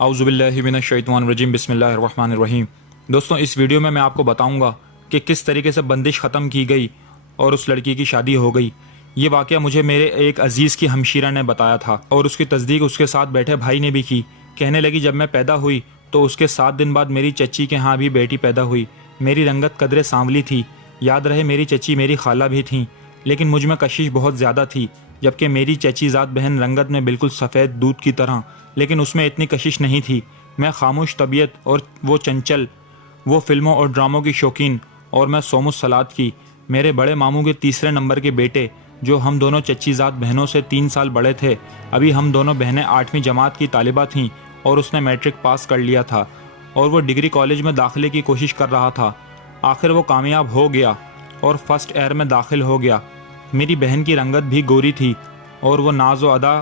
औज़ु बिल्लाहि मिनश्शैतानिर्रजीम बिस्मिल्लाहिर्रहमानिर्रहीम। दोस्तों, इस वीडियो में मैं आपको बताऊंगा कि किस तरीके से बंदिश ख़त्म की गई और उस लड़की की शादी हो गई। ये वाक़या मुझे मेरे एक अजीज़ की हमशीरा ने बताया था और उसकी तस्दीक उसके साथ बैठे भाई ने भी की। कहने लगी, जब मैं पैदा हुई तो उसके 7 दिन बाद मेरी चच्ची के यहाँ भी बेटी पैदा हुई। मेरी रंगत कदरे सांवली थी। याद रहे, मेरी चच्ची मेरी खाला भी थीं, लेकिन मुझ में कशिश बहुत ज़्यादा थी, जबकि मेरी चची ज़ात बहन रंगत में बिल्कुल सफ़ेद दूध की तरह, लेकिन उसमें इतनी कशिश नहीं थी। मैं खामोश तबीयत और वो चंचल, वो फिल्मों और ड्रामों की शौकीन, और मैं सोमुस सलात की। मेरे बड़े मामू के तीसरे नंबर के बेटे, जो हम दोनों चची ज़ात बहनों से 3 साल बड़े थे, अभी हम दोनों बहनें 8वीं जमात की तालिबा थीं और उसने मैट्रिक पास कर लिया था और वो डिग्री कॉलेज में दाखिले की कोशिश कर रहा था। आखिर वो कामयाब हो गया और फर्स्ट ईयर में दाखिल हो गया। मेरी बहन की रंगत भी गोरी थी और वो नाज व अदा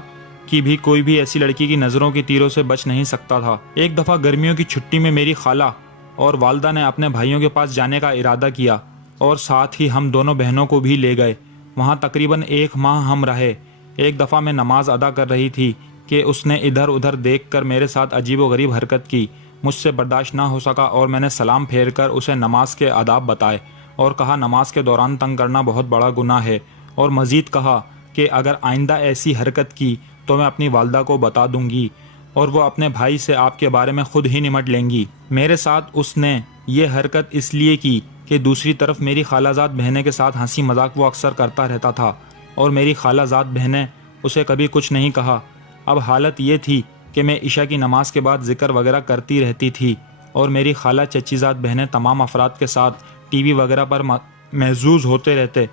की भी कोई भी ऐसी लड़की की नज़रों की तीरों से बच नहीं सकता था। एक दफ़ा गर्मियों की छुट्टी में मेरी खाला और वालदा ने अपने भाइयों के पास जाने का इरादा किया और साथ ही हम दोनों बहनों को भी ले गए। वहाँ तकरीबन 1 माह हम रहे। एक दफ़ा मैं नमाज अदा कर रही थी कि उसने इधर उधर देखकर मेरे साथ अजीब व गरीब हरकत की। मुझसे बर्दाश्त ना हो सका और मैंने सलाम फेर कर उसे नमाज के आदाब बताए और कहा, नमाज के दौरान तंग करना बहुत बड़ा गुनाह है, और मज़ीद कहा कि अगर आइंदा ऐसी हरकत की तो मैं अपनी वालदा को बता दूंगी और वो अपने भाई से आपके बारे में ख़ुद ही निमट लेंगी। मेरे साथ उसने ये हरकत इसलिए की कि दूसरी तरफ मेरी खालाजाद बहनें के साथ हंसी मजाक वो अक्सर करता रहता था और मेरी खालाजाद बहनें उसे कभी कुछ नहीं कहा। अब हालत ये थी कि मैं इशा की नमाज के बाद ज़िक्र वगैरह करती रहती थी और मेरी खाला चचीज़ाद बहनें तमाम अफराद के साथ टीवी वगैरह पर महजूज़ होते रहते।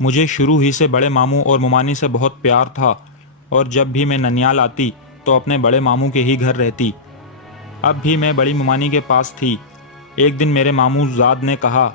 मुझे शुरू ही से बड़े मामू और मुमानी से बहुत प्यार था और जब भी मैं ननियाल आती तो अपने बड़े मामू के ही घर रहती। अब भी मैं बड़ी मुमानी के पास थी। एक दिन मेरे मामू ज़ाद ने कहा,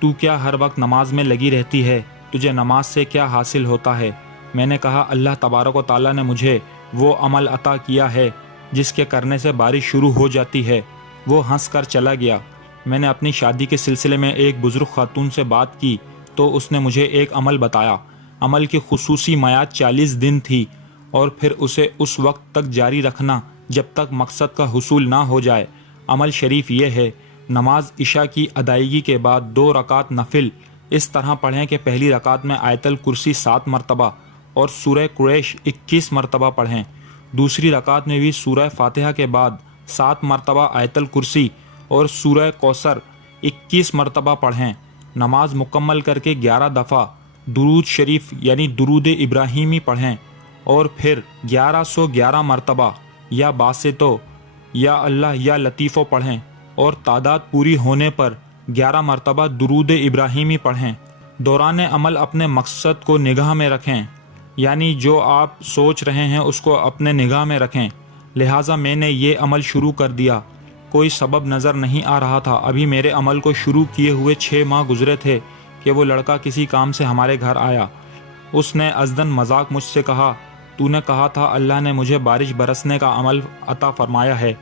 तू क्या हर वक्त नमाज में लगी रहती है? तुझे नमाज से क्या हासिल होता है? मैंने कहा, अल्लाह तबारक व तआला ने मुझे वो अमल अता किया है जिसके करने से बारिश शुरू हो जाती है। वो हंस कर चला गया। मैंने अपनी शादी के सिलसिले में एक बुज़ुर्ग खातून से बात की तो उसने मुझे एक अमल बताया। अमल की खुसूसी मयाद 40 दिन थी और फिर उसे उस वक्त तक जारी रखना जब तक मकसद का हुसूल ना हो जाए। अमल शरीफ ये है, नमाज इशा की अदायगी के बाद 2 रकात नफिल इस तरह पढ़ें कि पहली रकात में आयतल कुर्सी 7 मरतबा और सूरह कुरैश 21 मरतबा पढ़ें। दूसरी रकात में भी सूरह फातिहा के बाद 7 मरतबा आयतल कुर्सी और सूरह कौसर 21 मरतबा पढ़ें। नमाज मुकम्मल करके 11 दफ़ा दुरूद शरीफ यानी दुरूद इब्राहिमी पढ़ें और फिर 1111 मरतबा या बासितो या अल्लाह या लतीफ़ो पढ़ें और तादाद पूरी होने पर 11 मरतबा दुरूद इब्राहिमी पढ़ें। दौरान अमल अपने मकसद को निगाह में रखें, यानी जो आप सोच रहे हैं उसको अपने निगाह में रखें। लिहाजा मैंने ये अमल शुरू कर दिया। कोई सबब नज़र नहीं आ रहा था। अभी मेरे अमल को शुरू किए हुए 6 माह गुजरे थे कि वो लड़का किसी काम से हमारे घर आया। उसने अज़दन मजाक मुझसे कहा, तूने कहा था अल्लाह ने मुझे बारिश बरसने का अमल अता फरमाया है।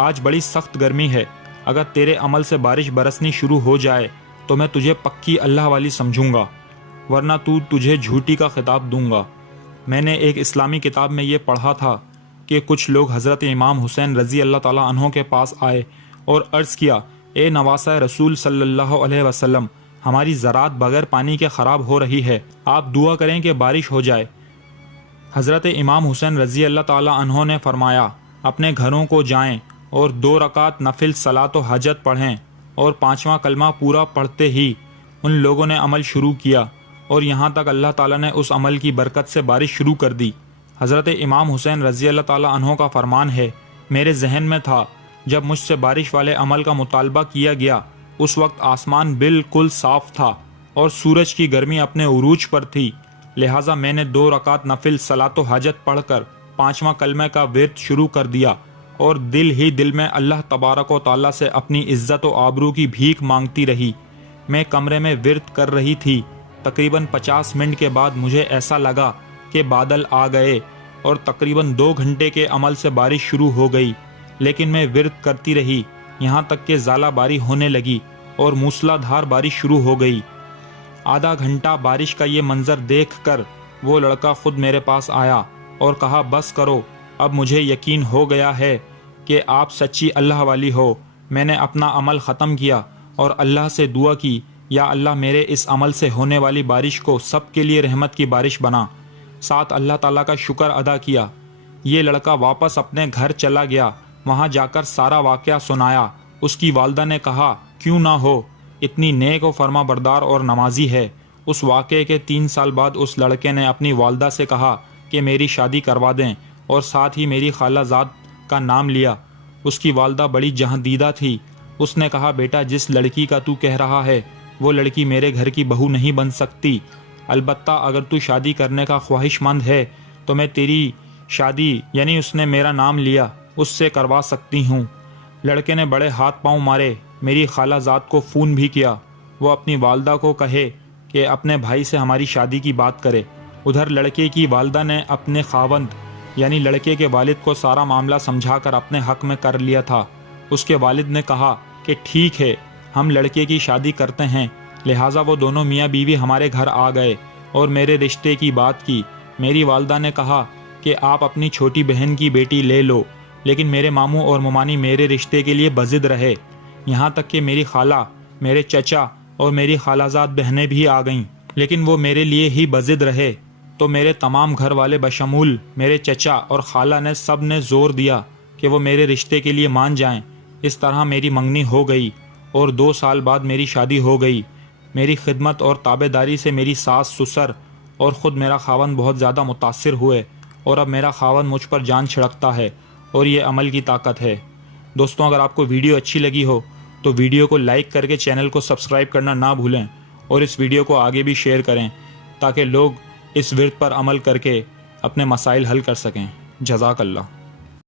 आज बड़ी सख्त गर्मी है, अगर तेरे अमल से बारिश बरसनी शुरू हो जाए तो मैं तुझे पक्की अल्लाह वाली समझूंगा, वरना तुझे झूठी का खिताब दूंगा। मैंने एक इस्लामी किताब में ये पढ़ा था कि कुछ लोग हज़रत इमाम हुसैन रज़ी अल्लाह ताला अन्हों के पास आए और अर्ज़ किया, ए नवासा रसूल सल्लल्लाहु अलैहि वसल्लम, हमारी ज़रात बगैर पानी के ख़राब हो रही है, आप दुआ करें कि बारिश हो जाए। हज़रत इमाम हुसैन रज़ी अल्लाह ताला अन्हों ने फरमाया, अपने घरों को जाएं और 2 रकात नफिल सलात व हजत पढ़ें। और 5वां कलमा पूरा पढ़ते ही उन लोगों ने अमल शुरू किया और यहाँ तक अल्लाह ताला ने उस अमल की बरकत से बारिश शुरू कर दी। हज़रत इमाम हुसैन रज़ी अल्लाह ताला अन्हों का फरमान है, मेरे जहन में था जब मुझसे बारिश वाले अमल का मुतालबा किया गया, उस वक्त आसमान बिल्कुल साफ़ था और सूरज की गर्मी अपने उरूज पर थी। लिहाजा मैंने 2 रकात नफिल सलात व हजत पढ़कर 5वां कलमे का विर्द शुरू कर दिया और दिल ही दिल में अल्लाह तबारक व तआला से अपनी इज़्ज़त व आबरू की भीख मांगती रही। मैं कमरे में विर्द कर रही थी। तकरीबन 50 मिनट के बाद मुझे ऐसा लगा कि बादल आ गए और तकरीबन 2 घंटे के अमल से बारिश शुरू हो गई, लेकिन मैं विर्द करती रही यहाँ तक कि ज़ालाबारी होने लगी और मूसलाधार बारिश शुरू हो गई। आधा घंटा बारिश का ये मंजर देख कर वो लड़का खुद मेरे पास आया और कहा, बस करो, अब मुझे यकीन हो गया है کہ آپ سچی اللہ والی ہو۔ میں نے اپنا عمل ختم کیا اور اللہ سے دعا کی، یا اللہ میرے اس عمل سے ہونے والی بارش کو سب کے لیے رحمت کی بارش بنا۔ ساتھ اللہ تعالیٰ کا شکر ادا کیا۔ یہ لڑکا واپس اپنے گھر چلا گیا، وہاں جا کر سارا واقعہ سنایا۔ اس کی والدہ نے کہا کیوں نہ ہو، اتنی نیک و فرما بردار اور نمازی ہے۔ اس واقعے کے 3 سال بعد اس لڑکے نے اپنی والدہ سے کہا کہ میری شادی کروا دیں، اور ساتھ ہی میری خالہ زاد کا نام لیا۔ اس کی والدہ بڑی جہاندیدہ تھی۔ اس نے کہا بیٹا، جس لڑکی کا تو کہہ رہا ہے وہ لڑکی میرے گھر کی بہو نہیں بن سکتی، البتہ اگر تو شادی کرنے کا خواہش مند ہے تو میں تیری شادی، یعنی اس نے میرا نام لیا، اس سے کروا سکتی ہوں۔ لڑکے نے بڑے ہاتھ پاؤں مارے، میری خالہ زاد کو فون بھی کیا، وہ اپنی والدہ کو کہے کہ اپنے بھائی سے ہماری شادی کی بات کرے۔ ادھر لڑکے کی والدہ نے اپنے خاوند یعنی لڑکے کے والد کو سارا معاملہ سمجھا کر اپنے حق میں کر لیا تھا۔ اس کے والد نے کہا کہ ٹھیک ہے، ہم لڑکے کی شادی کرتے ہیں۔ لہٰذا وہ دونوں میاں بیوی ہمارے گھر آ گئے اور میرے رشتے کی بات کی۔ میری والدہ نے کہا کہ آپ اپنی چھوٹی بہن کی بیٹی لے لو، لیکن میرے ماموں اور ممانی میرے رشتے کے لیے بضد رہے، یہاں تک کہ میری خالہ، میرے چچا اور میری خالہ زاد بہنیں بھی آ گئیں، لیکن وہ میرے لیے ہی بضد رہے۔ تو میرے تمام گھر والے بشمول میرے چچا اور خالہ نے سب نے زور دیا کہ وہ میرے رشتے کے لیے مان جائیں۔ اس طرح میری منگنی ہو گئی اور 2 سال بعد میری شادی ہو گئی۔ میری خدمت اور تابع داری سے میری ساس، سسر اور خود میرا خاوند بہت زیادہ متاثر ہوئے، اور اب میرا خاوند مجھ پر جان چھڑکتا ہے، اور یہ عمل کی طاقت ہے۔ دوستوں، اگر آپ کو ویڈیو اچھی لگی ہو تو ویڈیو کو لائک کر کے چینل کو سبسکرائب کرنا نہ بھولیں، اور اس ویڈیو کو آگے بھی شیئر کریں تاکہ لوگ اس ورد پر عمل کر کے اپنے مسائل حل کر سکیں۔ جزاک اللہ۔